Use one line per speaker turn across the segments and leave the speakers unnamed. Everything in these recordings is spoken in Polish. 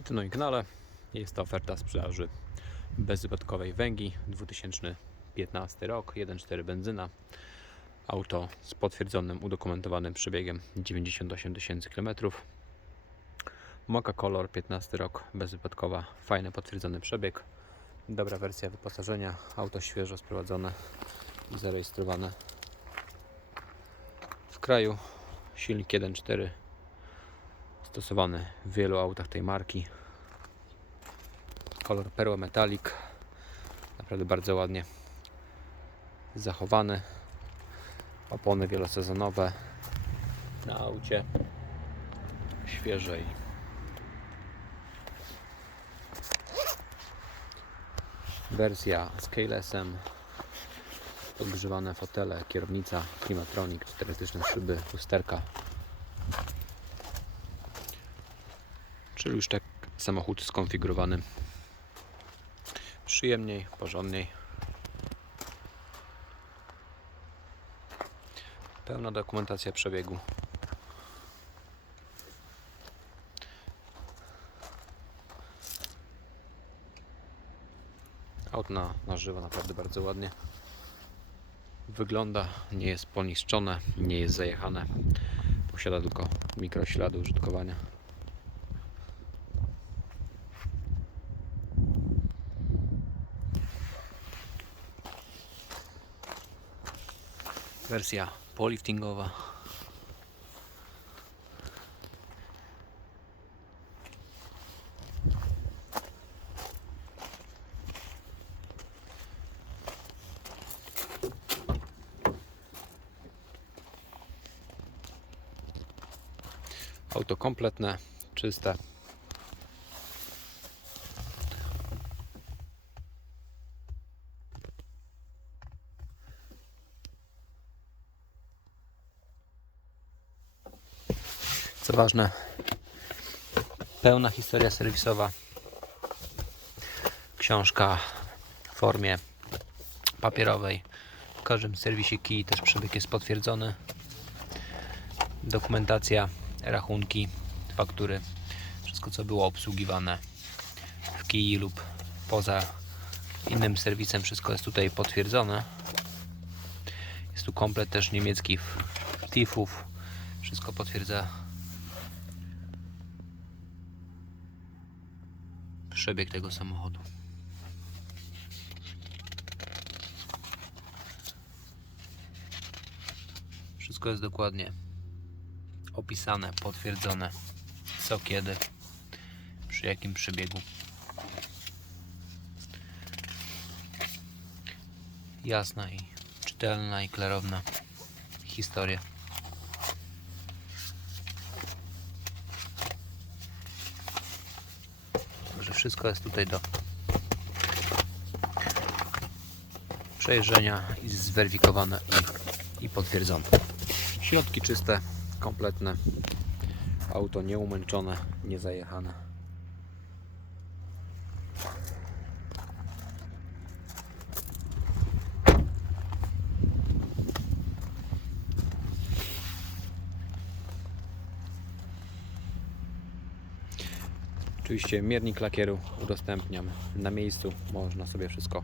I tu na Ignale jest to oferta sprzedaży bezwypadkowej Węgi 2015 rok, 1.4 benzyna. Auto z potwierdzonym, udokumentowanym przebiegiem 98 tysięcy km. Moka Color 15 rok, bezwypadkowa, fajny potwierdzony przebieg. Dobra wersja wyposażenia, auto świeżo sprowadzone i zarejestrowane w kraju. Silnik 1.4 stosowany w wielu autach tej marki. Kolor Perła Metallic. Naprawdę bardzo ładnie zachowany. Opony wielosezonowe na aucie. Świeżej. Wersja z keylessem. Podgrzewane fotele, kierownica, klimatronik, czterystyczne szyby, lusterka. Czyli już tak samochód skonfigurowany przyjemniej, porządniej. Pełna dokumentacja przebiegu. Aut na, na żywo naprawdę bardzo ładnie wygląda, nie jest poniszczone, nie jest zajechane. Posiada tylko mikroślady użytkowania. Wersja poliftingowa. Auto kompletne, czyste. Co ważne, pełna historia serwisowa. Książka w formie papierowej. W każdym serwisie kij też przebieg jest potwierdzony. Dokumentacja, rachunki, faktury, wszystko co było obsługiwane w kij lub poza innym serwisem, wszystko jest tutaj potwierdzone. Jest tu komplet też niemieckich TIF-ów. Wszystko potwierdza przebieg tego samochodu. Wszystko jest dokładnie opisane, potwierdzone, co kiedy, przy jakim przebiegu. Jasna i czytelna i klarowna historia. Wszystko jest tutaj do przejrzenia i zweryfikowane i, i potwierdzone. Środki czyste, kompletne. Auto nieumęczone, niezajechane. Oczywiście miernik lakieru udostępniam na miejscu. Można sobie wszystko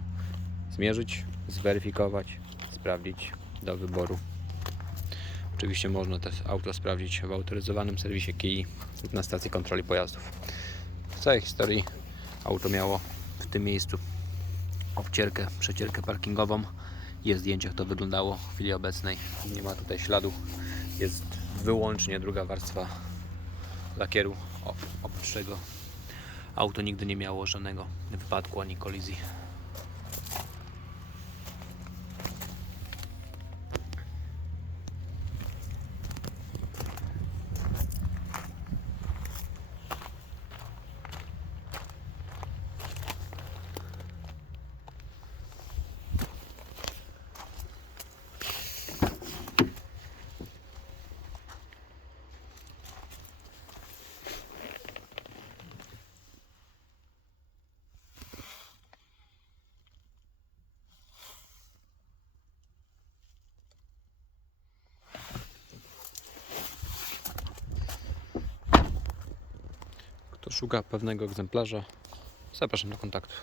zmierzyć, zweryfikować, sprawdzić do wyboru. Oczywiście można też auto sprawdzić w autoryzowanym serwisie KII lub na stacji kontroli pojazdów. W całej historii auto miało w tym miejscu obcierkę, przecierkę parkingową. Jest zdjęcie, jak to wyglądało w chwili obecnej. Nie ma tutaj śladu. Jest wyłącznie druga warstwa lakieru. Oprócz tego auto nigdy nie miało żadnego wypadku ani kolizji. Kto szuka pewnego egzemplarza, zapraszam do kontaktu.